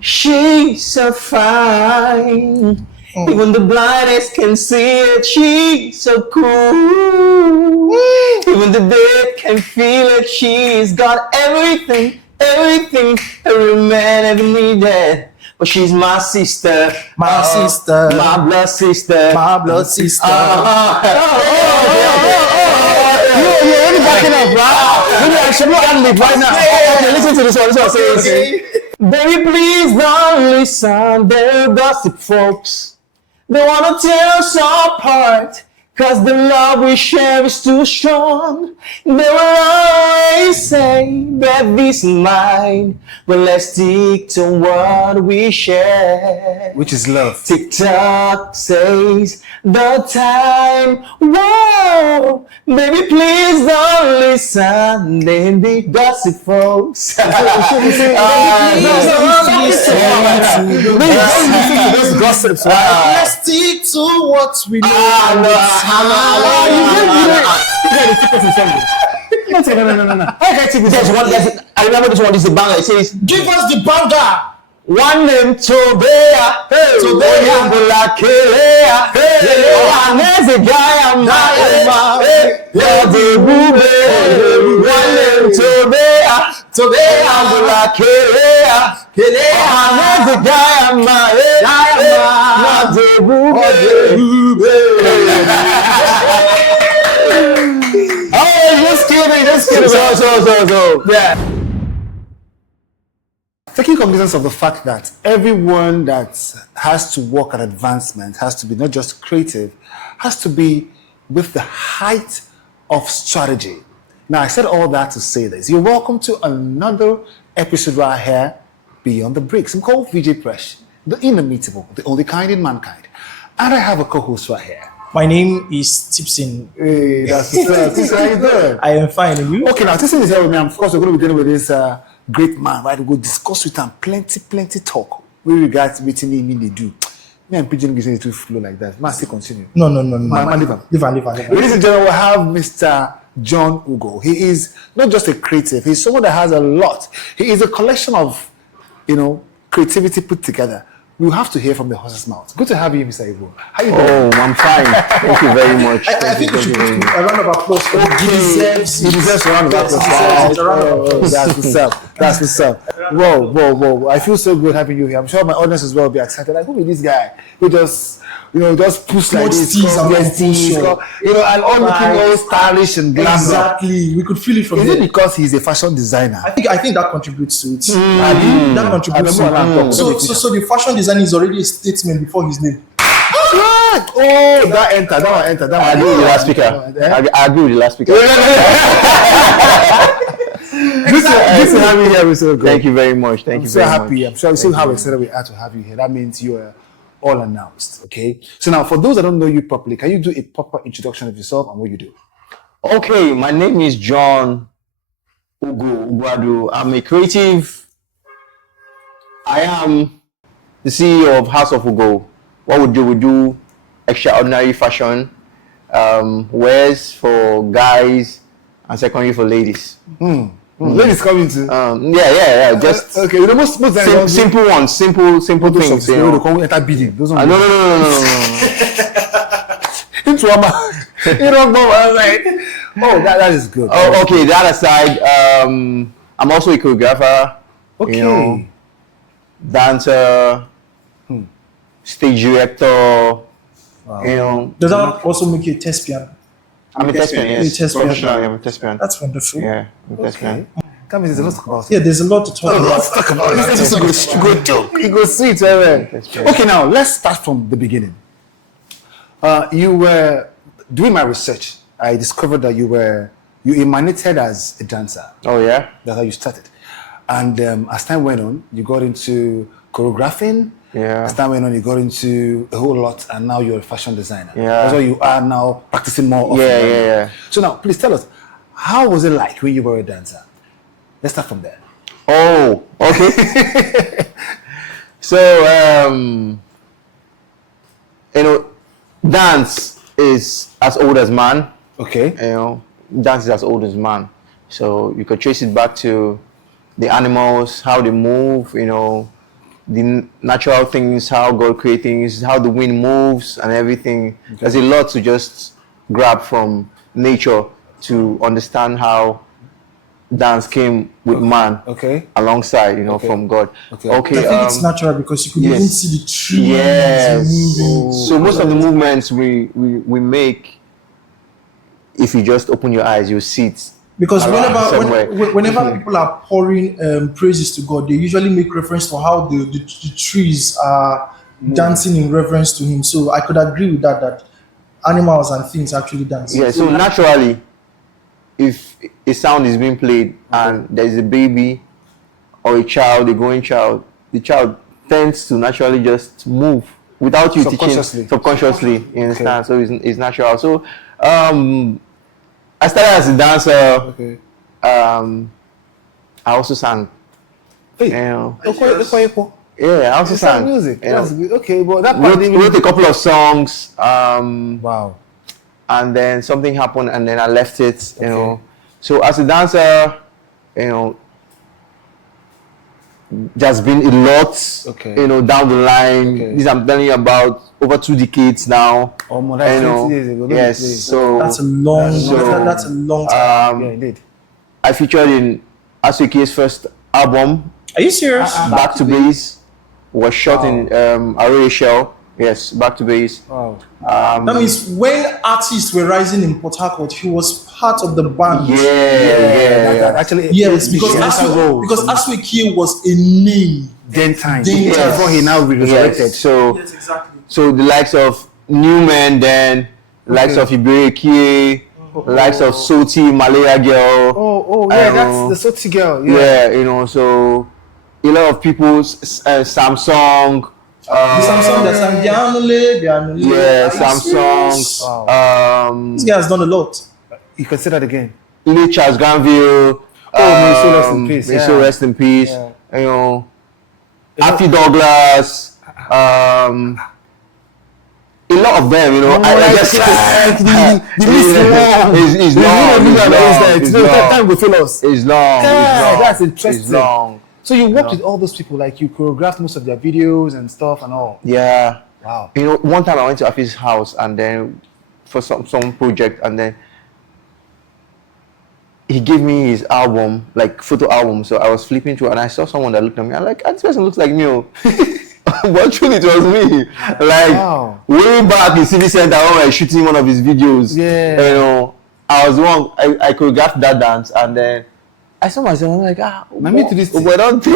She's so fine. Even the blindest can see it. She's so cool. Even the dead can feel it. She's got everything, everything every man ever needed. But she's my sister, My sister, my blood sister, my blood sister. You're already backing up, right? Maybe I should not admit right now. Okay, listen to this one. This one says, baby, please don't listen. They're gossip folks. They wanna tear us apart. Cause the love we share is too strong. They will always say that this is mine. But let's stick to what we share. Which is love. TikTok says the time. Whoa, baby, please don't listen. They be gossip folks. Those gossips, right? Let's stick to what we know. No. I remember this one. This is the banger. It says, Give us the banger. one name Tobea, Tobea Bulakelea, there's a guy I'm one name Tobea, Tobea Bulakelea, there's a guy I'm just kidding. So, yeah. Taking cognizance of the fact that everyone that has to work at advancement has to be not just creative, has to be with the height of strategy. Now, I said all that to say this. You're welcome to another episode right here, Beyond the Bricks. I'm called VJ Presh, the inimitable, the only kind in mankind. And I have a co-host right here. My name is Tipson. Hey, that's what's how you doing? I am fine, and you? Okay, now Tipson is here with me. Of course, we're going to be dealing with this great man, right? We'll discuss with him plenty talk with regards to what they do. Me and Pigeon is to flow like that. Man, still continue. No. Leave on. Ladies and gentlemen, we have Mr. John Ugo. He is not just a creative. He's someone that has a lot. He is a collection of, creativity put together. We'll have to hear from the horse's mouth. Good to have you, Mr. Ugo. How you doing? Oh, I'm fine. Thank you very much. I think we should put a round of applause for him. He deserves a round of applause. That's what's up. Whoa. I feel so good having you here. I'm sure my audience as well will be excited. Like, who is this guy? Who just push like this. And all looking all stylish and glamorous. Exactly. We could feel it from Is there. it because he's a fashion designer? I think that contributes to it. That contributes to it. So the fashion design is already a statement before his name. Oh, that enter. I agree with the last speaker. I agree with the last speaker. Good to have you here, Mr. Ugo. Thank you very much. I'm so happy. I'm sure you see how excited we are to have you here. That means you are all announced. Okay. So now, for those that don't know you properly, can you do a proper introduction of yourself and what you do? Okay, my name is John Ugo Ugwadu. I'm a creative. I am the CEO of House of Ugo. What we do extraordinary fashion, wears for guys and secondary for ladies. Ladies coming too. Yeah. Just okay. simple ones, simple things. Those no. Into oh, that is good. Oh, okay. That aside, I'm also a choreographer. Okay. Dancer, stage director. Wow. Does that also make you a thespian? I'm a thespian, yes. Professionally, I'm a thespian. That's wonderful. Yeah, I'm a thespian. That means there's a lot to talk about. Yeah, there's a lot to talk about. Let's talk about it. This is a good joke. It goes sweet, Okay, now let's start from the beginning. You were doing my research. I discovered that you emanated as a dancer. Oh yeah, that's how you started. And as time went on, you got into choreographing. Yeah. As time went on, you got into a whole lot, and now you're a fashion designer. Yeah. That's why you are now practicing more. Yeah. So now, please tell us, how was it like when you were a dancer? Let's start from there. Oh, okay. So, dance is as old as man. Okay. Dance is as old as man. So you could trace it back to the animals, how they move, the natural things, how God creates things, how the wind moves and everything. There's a lot to just grab from nature to understand how dance came with man alongside, from God. Okay. I think it's natural because you could even see the trees moving. So most of the movements we make, if you just open your eyes, you'll see it. Because whenever people are pouring praises to God, they usually make reference to how the trees are dancing in reverence to Him. So I could agree with that animals and things actually dance. Yeah, so naturally, if a sound is being played and there is a baby or a child, a growing child, the child tends to naturally just move without you teaching subconsciously. You understand? So it's natural. So I started as a dancer. I also sang. Yeah, I also sang music. That's good. Okay, but that wrote a couple of songs. Wow. And then something happened, and then I left it. You know, so as a dancer, there's been a lot. Down the line. This I'm telling you about over 2 decades now. Almost 20 years ago. Yes, so that's a long time. Yeah, indeed. I featured in Asuike's first album. Are you serious? Back to Base was shot in Arroyo Shell. Yes, Back to Base. Wow. That means when artists were rising in Port Harcourt, he was part of the band. Yeah. Actually, yes, because Asuike was a name. Then before he now resurrected. Yes, so yes, exactly. So the likes of Newman, then likes of Ibereke, likes of Soti, Malaya Girl. That's the Soti girl. Yeah, so a lot of people, Samsung. Samsung, there's some Bianole. Yeah, Samsung. Wow. This guy has done a lot. You can say that again. Lee Charles Granville. May so rest in peace. May so rest in peace. Afi Douglas. A lot of them, I just the list is long. Time will fill us. It's long. That's interesting. It's long. So you worked with all those people, like you choreographed most of their videos and stuff and all. Yeah. Wow. One time I went to Afi's house and then for some project, and then he gave me his album, like photo album. So I was flipping through and I saw someone that looked at me. I'm like, this person looks like me. But truly it was me. Like way back in City Center when I was shooting one of his videos. Yeah. I was wrong. I choreographed that dance, and then I saw myself. I'm like, we don't tell.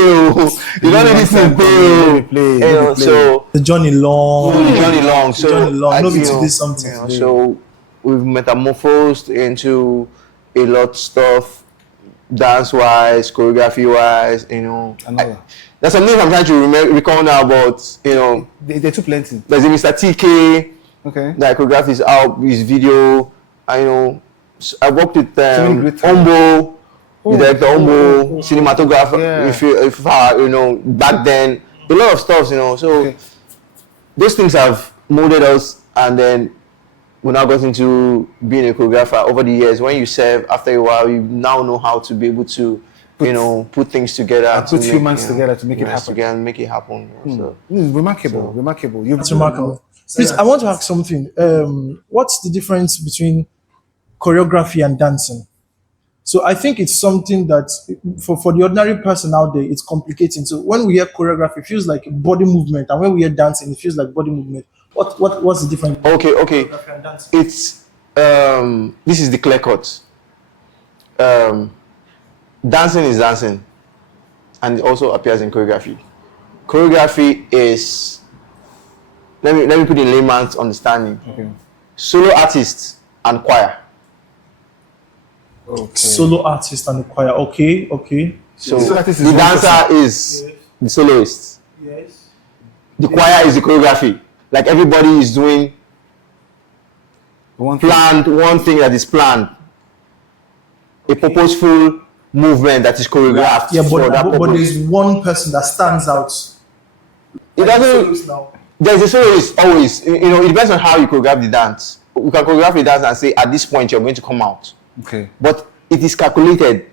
You don't need to play. So the journey long. So Nobody to do something. So we've metamorphosed into a lot of stuff, dance-wise, choreography-wise. There's something I'm trying to recall now, but they too plenty. There's a Mr. TK. That choreographed his video. I worked with Ombo, the director Ombo, cinematographer. If back then, a lot of stuff. So those things have molded us, and then we now got into being a choreographer over the years. When you serve, after a while, you now know how to be able to put things together, put humans together to make it happen. So remarkable. That's remarkable. Please, I want to ask something. What's the difference between choreography and dancing? So I think it's something that for the ordinary person out there, it's complicating. So when we hear choreography, it feels like body movement, and when we hear dancing, it feels like body movement. What's the difference? Okay. It's this is the clear cut. Dancing is dancing, and it also appears in choreography. Choreography is, let me put in layman's understanding. Solo artists and choir. Solo artist and the choir. Okay. So the dancer is the soloist. Yes. The choir is the choreography. Like everybody is doing one thing that is planned. A purposeful movement that is choreographed. Yeah, but there's one person that stands out. It doesn't. There's a soloist always. It depends on how you choreograph the dance. You can choreograph the dance and say, at this point, you're going to come out. Okay. But it is calculated.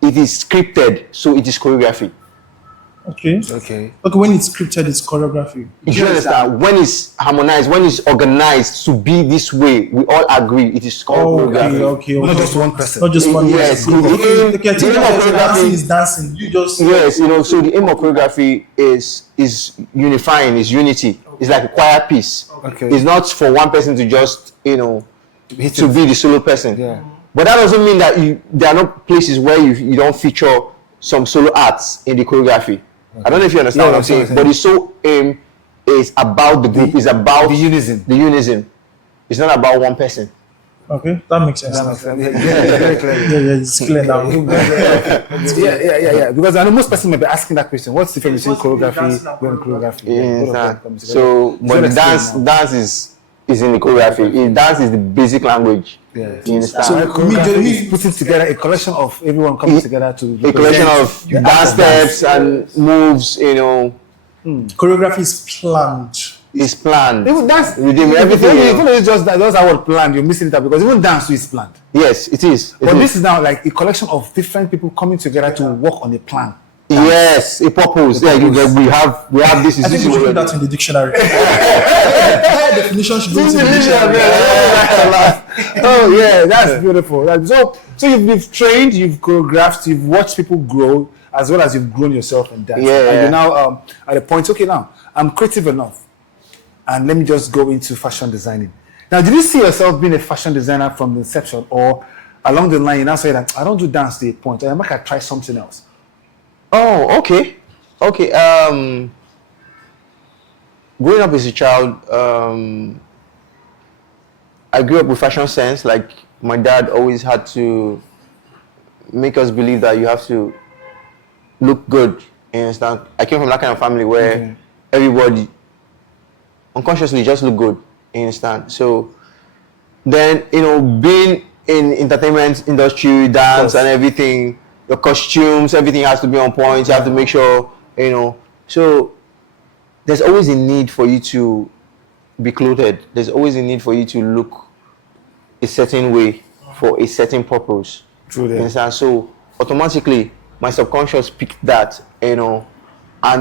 It is scripted, so it is choreography. Okay. Okay. Okay, when it's scripted, it's choreography. You understand? When it's harmonized, when it's organized to be this way, we all agree it is called choreography. Okay. Not just one person. Not just one Yes, person. the aim Okay, of choreography dancing is dancing. You just Yes, so the aim of choreography is unifying, is unity. It's like a choir piece. Okay. It's not for one person to just to be the solo person. Yeah. But that doesn't mean that there are no places where you don't feature some solo arts in the choreography. I don't know if you understand what I'm saying, but the sole aim is about the group. It's about the unison. The unison. It's not about one person. okay. That makes sense. Yeah, very clear. Yeah, it's clear now. Yeah. Because I know most persons may be asking that question. What's the difference between choreography and choreography? So, but the dance is in the choreography. Dance is the basic language. Yeah. You understand? So choreography is putting together a collection of everyone coming together to a collection of dance steps and moves. Choreography is planned. It's planned. even dance. Everything. Even though it's just that word planned, you're missing it out because even dance too is planned. Yes, it is. But this is now like a collection of different people coming together to work on a plan. Yes, a purpose. Yeah, we have this. I think we should put that in the dictionary. Definition should be in the dictionary. Oh yeah, that's beautiful. So you've trained, you've choreographed, you've watched people grow, as well as you've grown yourself in dance. Yeah. And you're now at a point. Okay, now I'm creative enough, and let me just go into fashion designing. Now, did you see yourself being a fashion designer from the inception, or along the line you now say that I don't do dance to a point, I might try something else? Oh, okay. Growing up as a child, I grew up with fashion sense. Like my dad always had to make us believe that you have to look good. You understand? I came from that kind of family where everybody unconsciously just look good. You understand? So then, being in entertainment industry, dance and everything, your costumes, everything has to be on point. You have to make sure, So there's always a need for you to be clothed. There's always a need for you to look a certain way for a certain purpose. True that. You understand? So automatically, my subconscious picked that, and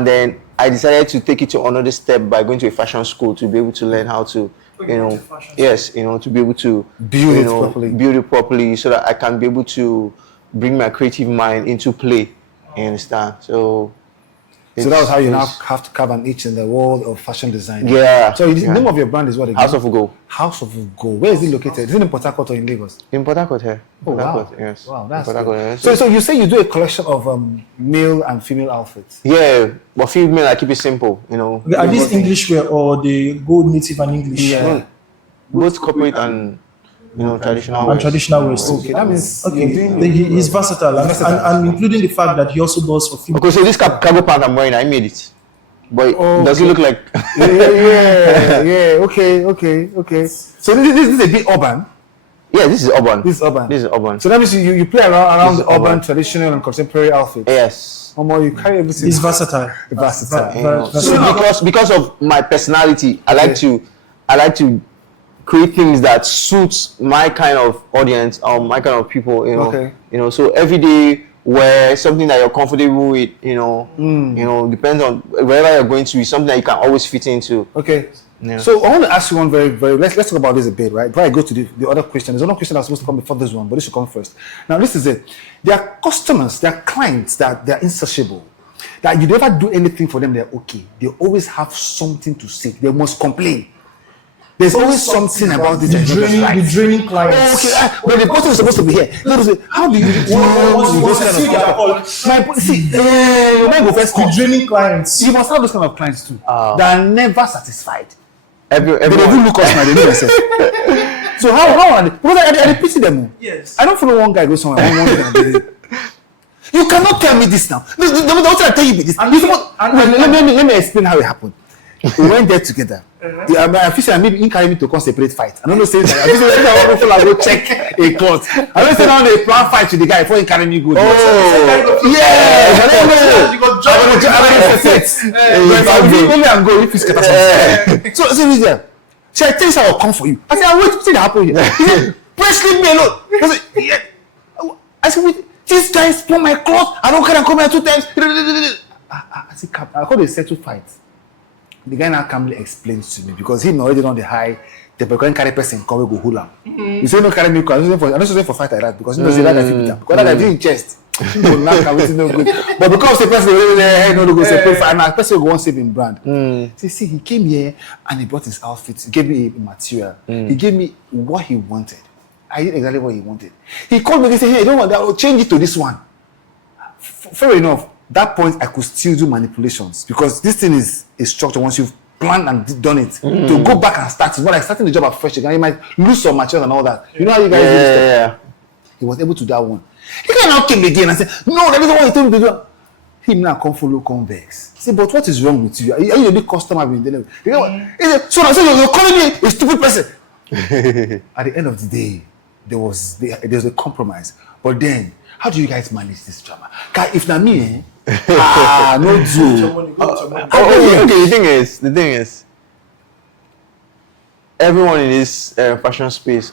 then I decided to take it to another step by going to a fashion school to be able to learn how to, to be able to build it properly, so that I can be able to bring my creative mind into play. You understand? So that was how you now have to carve an niche in the world of fashion design. Yeah. So the name of your brand is what again? House of Go. House of Go. Where is it located? Is it in Port Harcourt or in Lagos? In Port Harcourt here. Oh, wow. Harcourt, yes. Wow, that's Port Harcourt, yes. So you say you do a collection of male and female outfits? Yeah, but female, I keep it simple, Okay, are these English wear or they go native and English? Yeah. Both corporate and traditional. And wears. traditional ways. Okay, that means He's versatile, and including the fact that he also does for female. Okay, so this cargo pant I'm wearing, I made it. But does it look like? yeah. Okay. So this is a bit urban. Yeah, this is urban. This is urban. So that means you play around the urban, traditional, and contemporary outfits. Yes. You carry everything. He's versatile. So because of my personality, I like to create things that suits my kind of audience or my kind of people. So every day wear something that you're comfortable with. Depends on wherever you're going to, is something that you can always fit into. Okay. Yeah. So I want to ask you one very, very. Let's talk about this a bit, right? Before I go to the other question, there's another question that's supposed to come before this one, but this should come first. Now, this is it. There are customers, there are clients that they're insatiable. That you never do anything for them, they're okay. They always have something to say. They must complain. There's always something about this. The draining clients. Okay, but the person is supposed to be here. How do you do those kind of The draining clients. You must have those kind of clients too. That are never satisfied. They Everyone. don't look us now, they know themselves. So how are they? Because I pity them. Yes. I don't follow one guy go somewhere. You cannot tell me this now. Don't tell you this. Let me explain how it happened. We went there together. I feel maybe he carry me to come separate fight. I don't know say that. I go check a court. I don't say now they plan fight with the guy before he carry me go. Yeah. You got judged. Only I'm going if he's scatter something. So there. So I tell you, I will come for you. I said, I wait to see that happen here. He said, please leave me alone. I said, this guy spoil my clothes. I don't care. Come here 2 times. I see, I call it a settle fight. The guy now calmly explains to me because he already on the high. The can carry person come go hula. You say no carry me. I'm not saying for fight like that because you know say that guy feel beat because that guy feel in chest. He go knock and wetin no good. But because the person hey, no go separate fight and person go wan save him brand. See, he came here and he brought his outfit. He gave me a material. He gave me what he wanted. I did exactly what he wanted. He called me and said, hey, I don't want that. I'll change it to this one. Fair enough. That point I could still do manipulations because this thing is a structure once you've planned and done it. To go back and start it's more like starting the job afresh again. You might lose some material and all that. You know how you guys do this stuff? He was able to do that one. He can now came again and said, no, that isn't what he told me to do. Him now come follow convex. Say, but what is wrong with you? Are you a big customer being dealing with? You know what? He said, so you're calling me a stupid person. At the end of the day, there was a compromise. But then, how do you guys manage this drama? If not me, no do. Okay, the thing is, everyone in this fashion space,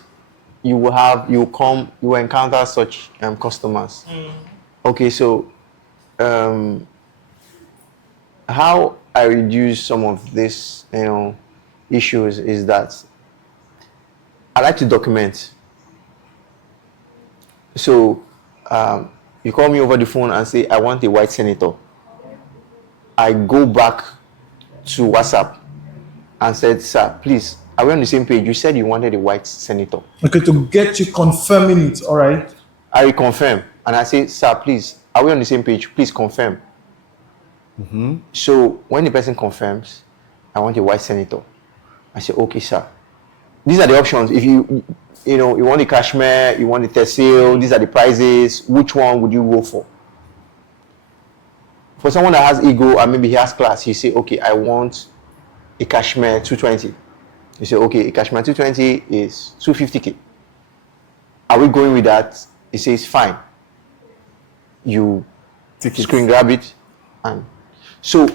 you will encounter such customers. Okay, so how I reduce some of this, issues is that I like to document. So you call me over the phone and say, I want a white senator. I go back to WhatsApp and said, sir, please, are we on the same page? You said you wanted a white senator. Okay, to get you confirming it, all right? I will confirm. And I say, sir, please, are we on the same page? Please confirm. So when the person confirms, I want a white senator. I say, okay, sir. These are the options. If you want the cashmere, you want the tersile, these are the prices. Which one would you go for? For someone that has ego and maybe he has class, he say, okay, I want a cashmere 220. You say, okay, a cashmere 220 is 250K. Are we going with that? He says, fine. You screen grab it. And so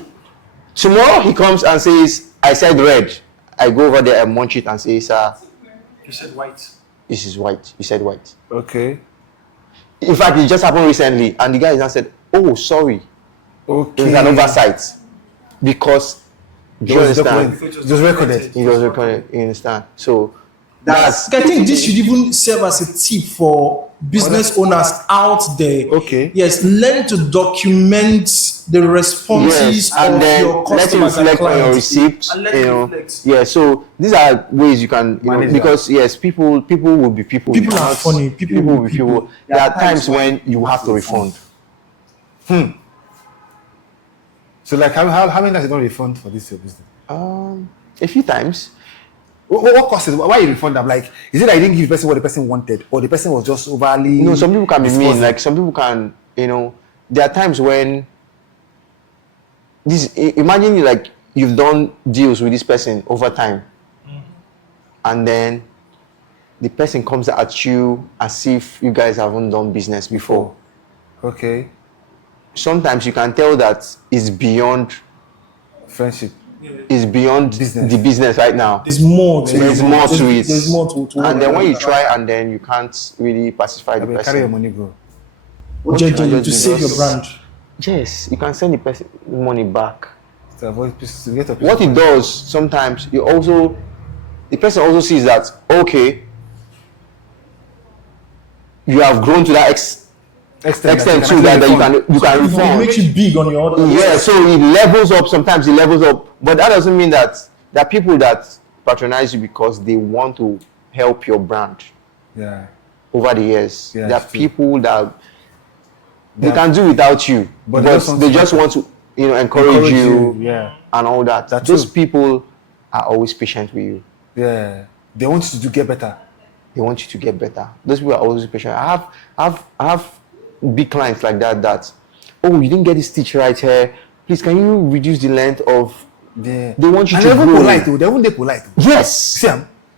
tomorrow he comes and says, I said red. I go over there and munch it and say, sir, You said white. this is white. You said white. Okay. In fact, it just happened recently, and the guy now said, oh, sorry. Okay. It's an oversight. Because, do you understand? Just recorded. It was recorded, you understand? So, I think this should even serve as a tip for business owners out there. Okay. Yes, learn to document the responses and of then your let it customers and reflect on your clients. receipt. And let it reflect. Yeah, so these are ways you can, Manage because yes, people will be people. People You are cannot- funny. People will will be people. There are times when you have to refund. So like how many times you don't refund for this your business? A few times. What cost is why you refund them? Like, is it that you didn't give the person what the person wanted, or the person was just overly? No, some people can be mean. disposable? Like some people can, there are times when imagine like you've done deals with this person over time, and then the person comes at you as if you guys haven't done business before. Okay. Sometimes you can tell that it's beyond Friendship. Business. the business right now. There's more to There's it. more to it. There's more to it. And then when you try and then you can't really pacify the I mean, person. carry your money go. to save your brand. Yes, you can send the person money back. To avoid to get a What it does sometimes, the person also sees that, okay, you have grown to that extent too that you can It reform. makes you big on your other. Yeah, so it levels up. Sometimes it levels up, but that doesn't mean that there are people that patronize you because they want to help your brand. Yeah. Over the years, Yeah, there are it's true. people that they can do without you, but they just want to encourage you, Yeah. and all that. That's Those true. people are always patient with you. Yeah. They want you to get better. They want you to get better. Those people are always patient. I have big clients like that. Oh, you didn't get this stitch right here. Please, can you reduce the length of? Yeah. They want you and to they're grow. polite. They won't take polite. Yes. See,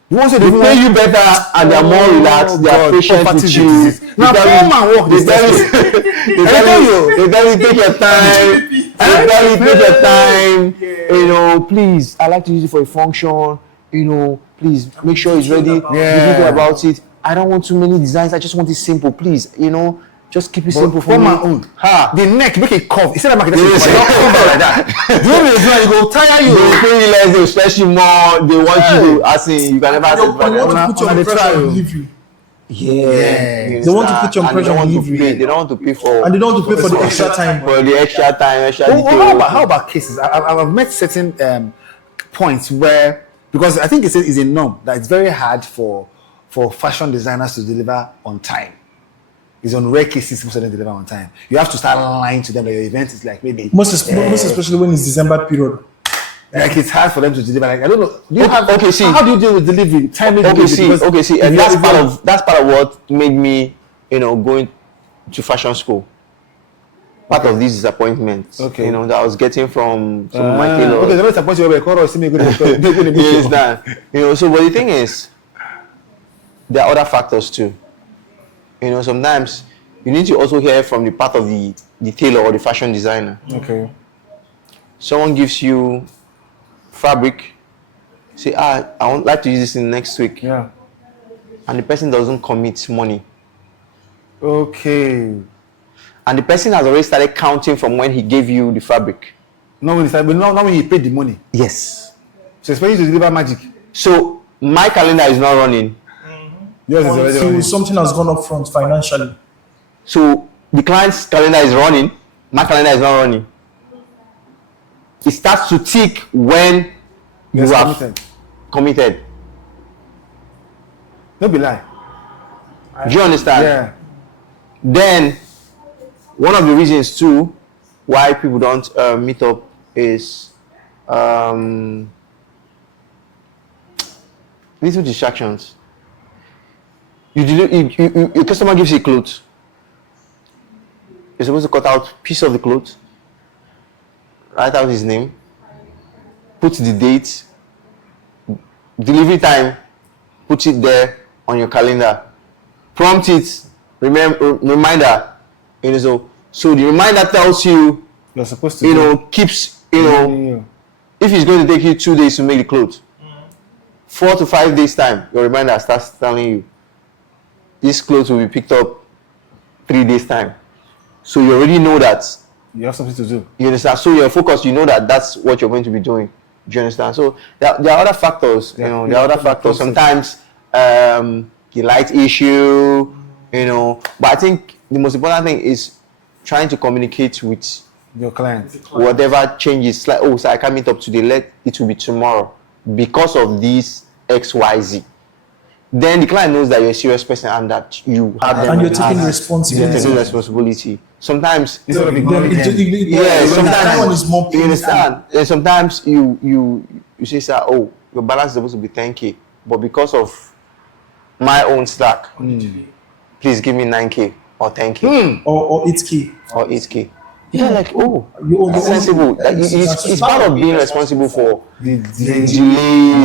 you want to say They pay you better and they are more relaxed. They are patient with you. Now, poor man walk They this tell test. you, they tell you, take your time. They tell you, take your time. Please, I like to use it for a function. Please make sure it's ready. Be thinking about it. I don't want too many designs. I just want it simple. Please, Just keep it But simple for for me. my own. Ha. The neck make it curve. Instead of making Yes. it curve like that. The way you go tire you. They don't realize they stretch you more. They want you to, as in, you can never They want to put you on pressure on delivery. Yeah. They want to put you on pressure on delivery. They don't want to pay for. And they don't want to pay for the extra time. For the extra time, extra detail. How about cases? I've met certain points where, because I think it's a norm that it's very hard for fashion designers to deliver on time. It's on rare cases most of them deliver on time. You have to start lying to them that your event is like maybe Most especially when it's December period. like it's hard for them to deliver. Like I don't know. Do you Okay, have okay, see. how do you deal with delivery? Timely Okay, delivery? see, and that's part of what made me, going to fashion school. Part of these disappointments, Okay. that I was getting from some of my tailors. Okay, the next point you were see me go to Yes, that. So but the thing is, there are other factors too. Sometimes you need to also hear from the part of the tailor or the fashion designer. Okay. Someone gives you fabric, say, I would like to use this in next week, Yeah. and the person doesn't commit money. Okay. And the person has already started counting from when he gave you the fabric. Not when it's like, but not when you paid the money. Yes. So expect you to deliver magic. So my calendar is not running. Yours is already Until running. something has gone up front financially. So the client's calendar is running. My calendar is not running. It starts to tick when you Yes, have committed. Don't be lie. Do you understand? Yeah. Then one of the reasons too why people don't meet up is little distractions. Your customer gives you a clothes. You're supposed to cut out piece of the clothes, write out his name, put the date, delivery time, put it there on your calendar, prompt it, reminder. So the reminder tells you, You're supposed to keeps, Yeah. if it's going to take you 2 days to make the clothes, 4 to 5 days time, your reminder starts telling you, this clothes will be picked up 3 days time. So you already know that. You have something to do. You understand? So you're focused, you know that that's what you're going to be doing. Do you understand? So there are other factors, there are other factors. Sometimes the light issue, but I think the most important thing is trying to communicate with Your client. whatever changes. Like, so I can't meet up today, it will be tomorrow because of this XYZ. Then the client knows that you're a serious person and that you have them. And you're taking You're responsibility. taking responsibility. Sometimes Instead of Then ignoring them. that one is more you understand. And sometimes you say, sir, your balance is supposed to be 10K, but because of my own slack, please give me 9K or 10K or 8K. or 8K. Yeah, like You're sensible. It's part of being responsible for The delays.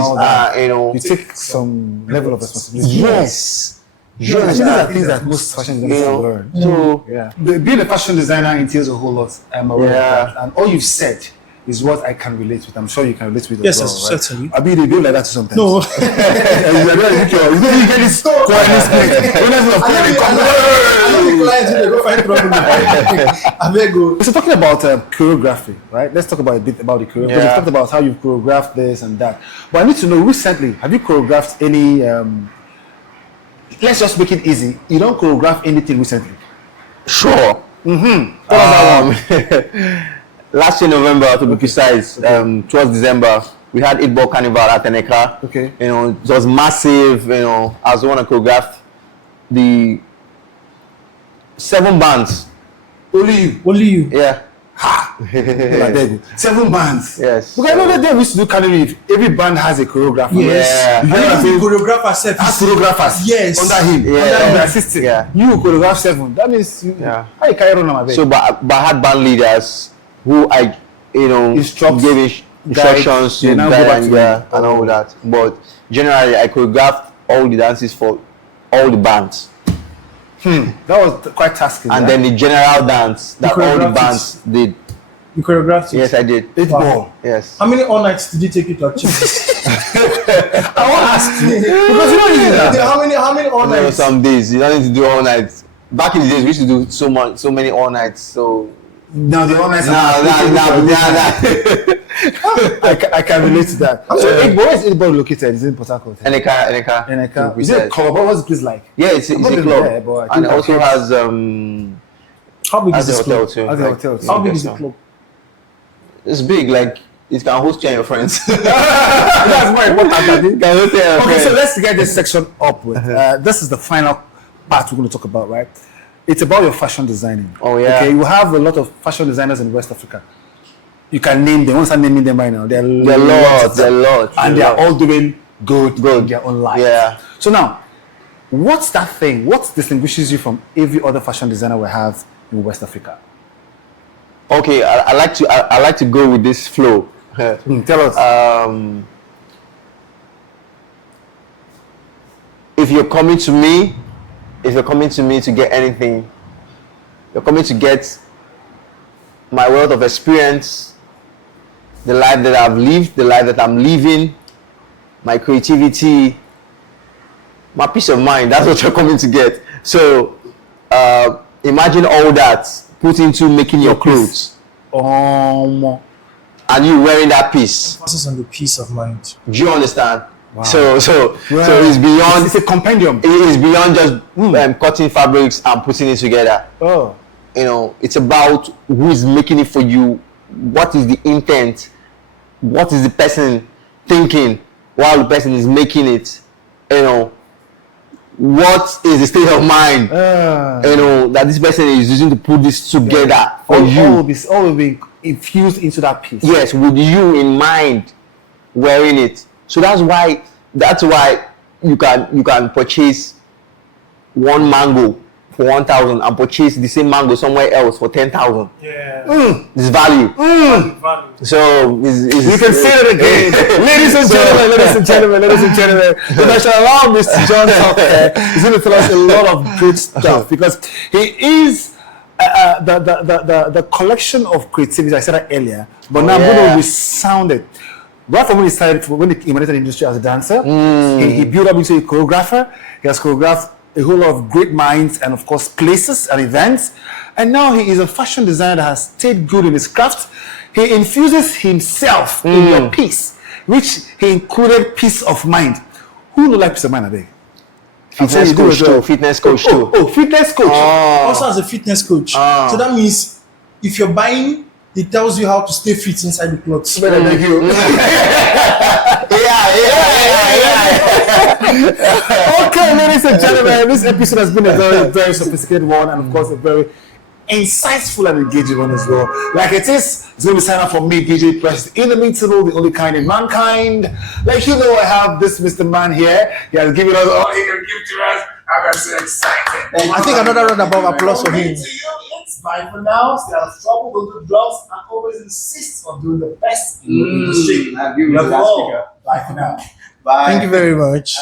all that. You take some level of responsibility. Yes. These are things that most fashion designers learn. So Yeah. Being a fashion designer entails a whole lot. I'm aware of Yeah. that. And all you've said is what I can relate with. I'm sure you can relate with Yes, as well, right? certainly. I mean, they do like that sometimes. No. You get this quietness So talking about choreography, right? Let's talk about a bit about the choreography. Yeah. We talked about how you've choreographed this and that. But I need to know, recently, have you choreographed any... let's just make it easy. You don't choreograph anything recently? sure. Last year November, to be precise, towards December, we had 8 Ball Carnival at Teneka. Okay. It was massive. I was the one that choreographed the 7 bands. Only you. Yeah. Like that. 7 bands. Yes. Because I know that they used to do carnival. Every band has a choreographer. Yeah. You know what I'm saying? choreographer set. Has choreographers. Yes. Under him. Yeah. Under him, assistant. Yeah. You choreograph 7. That means you, Yeah. how you carry on my bed? So, but I had band leaders who I, Instruct, gave instructions guide, to now go back guide to and all that. But generally, I choreographed all the dances for all the bands. That was quite tasking. And then the general dance that all the choreographed bands did. You choreographed it. Yes, I did. 8 ball. Yes. How many all nights did you take it to achieve? I want to ask you because you know this. How many all There were nights? some days you don't need to do all night. back in the days we used to do so many all nights. So No, the honest. nah. I can relate to that. So, where is Igbo located? Is it in Port Harcourt? Eneka. Is it a club? What's the place like? Yeah, it's a club, there, but I and think it also has How big is has a this hotel club? too. Has a hotel too. How big is the club? It's big, like it can host you and your friends. That's more important, I think. Can host you and your Okay, so friends. let's get this section up with. This is the final part we're going to talk about, right? It's about your fashion designing. Oh, yeah. Okay, you have a lot of fashion designers in West Africa. You can name them. Once I'm naming them right now, they're They're lots, and they're all doing good in their own life. Yeah. So now, what's that thing? What distinguishes you from every other fashion designer we have in West Africa? Okay, I like to go with this flow. Tell us. If you're coming to me to get anything, you're coming to get my wealth of experience, the life that I've lived, the life that I'm living, my creativity, my peace of mind. That's what you're coming to get. So imagine all that put into making your clothes and you wearing that piece. Emphasis on the peace of mind. Do you understand? Wow. So it's beyond. It's a compendium. It is beyond just cutting fabrics and putting it together. Oh. You know, it's about who is making it for you. What is the intent? What is the person thinking while the person is making it? You know, what is the state of mind? You know, that this person is using to put this together for you. All will be infused into that piece. Yes, with you in mind, wearing it. So that's why you can purchase one mango for 1,000 and purchase the same mango somewhere else for 10,000. Yeah. It's value. So You can say it again. Ladies and gentlemen, if I shall allow Mr. John talk here, he's going to tell us a lot of great stuff because he is the collection of creativity. I said that earlier, but now I'm going to resound it. Right from when he started, when he emanated the industry as a dancer, he built up into a choreographer. He has choreographed a whole lot of great minds and, of course, places and events. And now he is a fashion designer that has stayed good in his craft. He infuses himself in your piece, which he included peace of mind. Who don't like peace of mind, I beg? fitness coach too. Fitness coach too. Oh, fitness coach. Also as a fitness coach. So that means if you're buying, it tells you how to stay fit inside the clothes. Better than you. Okay, ladies and gentlemen, this episode has been a very, very sophisticated one, and of course, a very insightful and engaging one as well. Like it is, it's going to be signed up for me, DJ Press, inimitable, the only kind in mankind. Like you know, I have this Mr. Man here. He has given us all he can give to us. I'm so excited. I think another round of applause for him. It's bye for now. Stay out of trouble, don't do drugs, and always insist on doing the best in the industry. Bye for now. Bye. Thank you very much.